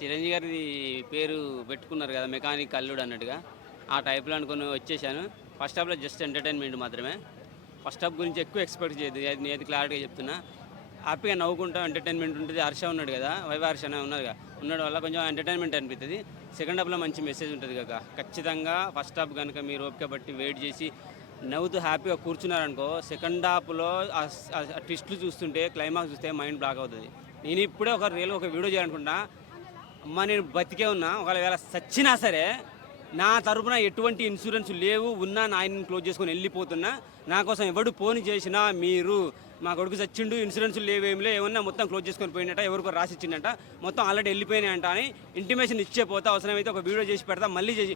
చిరంజీవి గారిది పేరు పెట్టుకున్నారు కదా మెకానిక్ అల్లుడు అన్నట్టుగా. ఆ టైప్‌లో అనుకుని వచ్చేసాను. ఫస్ట్ హాఫ్‌లో జస్ట్ ఎంటర్‌టైన్‌మెంట్ మాత్రమే. ఫస్ట్ హాఫ్ గురించి ఎక్కువ ఎక్స్‌పెక్ట్ చేయొద్దు. అది నేనైతే క్లారిటీగా చెప్తున్నా. హ్యాపీగా నవ్వుకుంటాం ఎంటర్‌టైన్‌మెంట్ ఉంటది. హర్ష ఉన్నాడు కదా! వైవా హర్ష అనే ఉన్నారుగా. ఉండడం వల్ల కొంచెం ఎంటర్‌టైన్‌మెంట్ అనిపిత్తది. సెకండ్ హాఫ్‌లో మంచి మెసేజ్ ఉంటది కాక. ఖచ్చితంగా ఫస్ట్ హాఫ్ గనుక మీరు ఓపిక పట్టి వెయిట్ చేసి నవ్వుతూ హ్యాపీగా కూర్చున్నారనుకో సెకండ్ హాఫ్‌లో ఆ ట్విస్ట్‌లు చూస్తుంటే క్లైమాక్స్ చూస్తే మైండ్ బ్లాక్ అవుతది. నేను ఇప్పుడే ఒక వీడియో చేయాలనుకుంటున్నా. అమ్మ నేను బతికే ఉన్నా. ఒకవేళ సచ్చినా సరే, నా తరపున ఎటువంటి ఇన్సూరెన్స్ లేవు. ఉన్నా నా ఆయనని క్లోజ్ చేసుకొని ఎళ్ళిపోతున్నా. నా కోసం ఎవడు ఫోన్ చేసినా మీరు మా కొడుకు సచ్చిండు ఇన్సూరెన్సులు లేవేమిలే ఏమన్నా మొత్తం క్లోజ్ చేసుకొని పోయినట్ట ఎవరికో రాసిచ్చిండట మొత్తం ఆల్రెడీ వెళ్ళిపోయినాయంట అని ఇంటిమేషన్ ఇచ్చే పోతే అవసరమైతే ఒక వీడియో చేసి పెడతా మళ్ళీ చేసి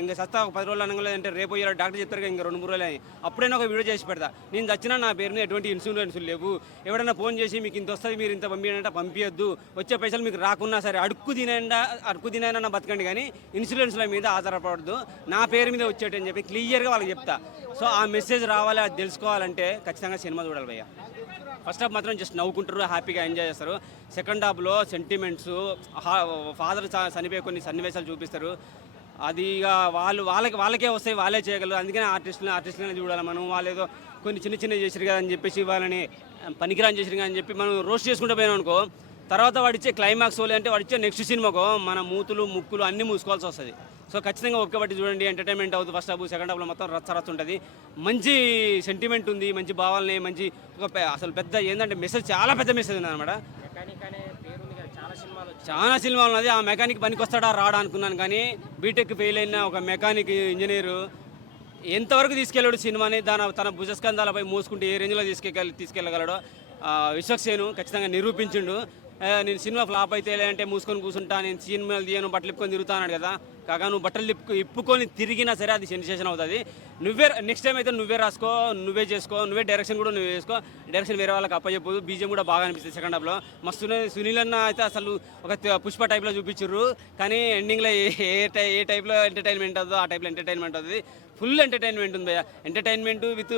ఇంకా సస్తా ఒక 10 రోజులు అనగా అంటే రేపు అయ్యారు డాక్టర్ చెప్తారు ఇంకా 2-3 రోజులు అని అప్పుడైనా ఒక వీడియో చేసి పెడతా నేను చచ్చినా నా పేరుని ఎటువంటి ఇన్సూరెన్సులు లేవు ఎవడైనా ఫోన్ చేసి మీకు ఇంత వస్తుంది మీరు ఇంత పంపించంటే పంపించద్దు వచ్చే పైసలు మీకు రాకున్నా సరే అడుక్కు తినైనా బతకండి కానీ ఇన్సూరెన్స్ల మీద ఆధారపడద్దు నా పేరు మీద వచ్చేటని చెప్పి క్లియర్గా వాళ్ళకి చెప్తా సో ఆ మెసేజ్ రావాలి అది తెలుసుకోవాలంటే ఖచ్చితంగా సినిమా చూడాలి భయ్య ఫస్ట్ హాఫ్ మాత్రం జస్ట్ నవ్వుకుంటారు హ్యాపీగా ఎంజాయ్ చేస్తారు సెకండ్ హాఫ్లో సెంటిమెంట్స్ ఫాదర్ చనిపోయే కొన్ని సన్నివేశాలు చూపిస్తారు అది ఇక వాళ్ళకే వస్తాయి వాళ్ళే చేయగలరు అందుకనే ఆర్టిస్టులనే చూడాలి మనం వాళ్ళు ఏదో కొన్ని చిన్న చేసారు కదా అని చెప్పేసి వాళ్ళని పనికిరాని చేసారు కదా అని చెప్పి మనం రోస్ట్ చేసుకుంటూ పోయినాం అనుకో తర్వాత వాడిచ్చే క్లైమాక్స్ అంటే వాడిచ్చే నెక్స్ట్ సినిమాకో మన మూతులు ముక్కులు అన్నీ మూసుకోవాల్సి వస్తుంది సో ఖచ్చితంగా ఒక్కబట్టి చూడండి ఎంటర్టైన్మెంట్ అవుతుంది ఫస్ట్ హాఫ్ సెకండ్ హాఫ్లో మొత్తం రచ్చ ఉంటుంది మంచి సెంటిమెంట్ ఉంది మంచి భావాలని మంచి అసలు పెద్ద ఏంటంటే మెసేజ్ చాలా పెద్ద మెసేజ్ ఉంది అనమాట చాలా సినిమాలు ఉన్నది ఆ మెకానిక్ పనికి వస్తాడా రాడా అనుకున్నాను కానీ బీటెక్ ఫెయిల్ అయిన ఒక మెకానిక్ ఇంజనీరు ఎంతవరకు తీసుకెళ్ళాడు సినిమాని తన భుజస్కంధాలపై మోసుకుంటే ఏ రేంజ్లో తీసుకెళ్ళగలడో విశ్వక్సేను ఖచ్చితంగా నిరూపించిండు నేను సినిమా ఫ్లాప్ అయితే అంటే మూసుకొని కూర్చుంటా నేను సినిమాలు తీయను బట్టలు ఇప్పుకొని తిరుగుతాను కదా కాగా నువ్వు బట్టలు ఇప్పుకొని తిరిగినా సరే అది సెన్సేషన్ అవుతుంది నెక్స్ట్ టైం అయితే నువ్వే రాసుకో నువ్వే చేసుకో నువ్వే డైరెక్షన్ కూడా నువ్వే చేసుకో డైరెక్షన్ వేరే వాళ్ళకి అప్పచెప్పదు బీజం కూడా బాగా అనిపిస్తుంది సెకండ్ హాఫ్లో మస్తు సునీల్ అన్న అయితే అసలు ఒక పుష్ప టైప్లో చూపించారు కానీ ఎండింగ్లో ఏ టైప్లో ఎంటర్టైన్మెంట్ అవుతుందో ఆ టైప్లో ఎంటర్టైన్మెంట్ అవుతుంది ఫుల్ ఎంటర్టైన్మెంట్ ఉంది భయ్య ఎంటర్టైన్మెంట్ విత్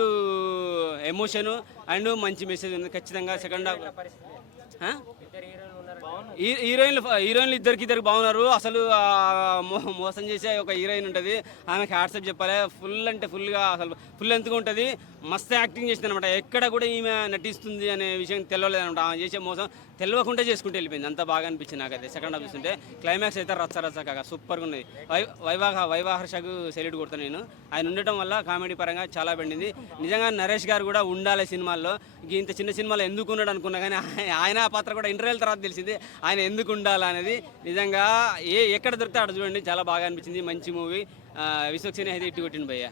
ఎమోషను అండ్ మంచి మెసేజ్ ఉంది ఖచ్చితంగా సెకండ్ హాఫ్ హీరోయిన్లు ఇద్దరికి బాగున్నారు అసలు మోసం చేసే ఒక హీరోయిన్ ఉంటుంది ఆమెకి హ్యాట్సప్ చెప్పాలి ఫుల్ అంటే ఫుల్గా అసలు ఫుల్ ఎంతగా ఉంటుంది మస్తు యాక్టింగ్ చేసింది అనమాట ఎక్కడ కూడా ఈమె నటిస్తుంది అనే విషయం తెలియలేదు అనమాట ఆమె చేసే మోసం తెలియకుండా చేసుకుంటూ వెళ్ళిపోయింది అంత బాగా అనిపించింది నాకైతే సెకండ్ హాఫ్ చూస్తుంటే క్లైమాక్స్ అయితే రచ్చ కాగా సూపర్గా ఉన్నది వైవా హర్షకు సెల్యూట్ కొడతాను నేను ఆయన ఉండటం వల్ల కామెడీ పరంగా చాలా పండింది నిజంగా నరేష్ గారు కూడా ఉండాలి సినిమాల్లో ఇంత చిన్న సినిమాలో ఎందుకు ఉన్నాడు అనుకున్నా కానీ ఆయన పాత్ర కూడా ఇంటర్వ్యూల తర్వాత తెలిసింది ఆయన ఎందుకు ఉండాలనేది నిజంగా ఎక్కడ దొరికితే అక్కడ చూడండి చాలా బాగా అనిపించింది మంచి మూవీ విశ్వక్సేన అయితే ఇట్టు కొట్టింది భయ్య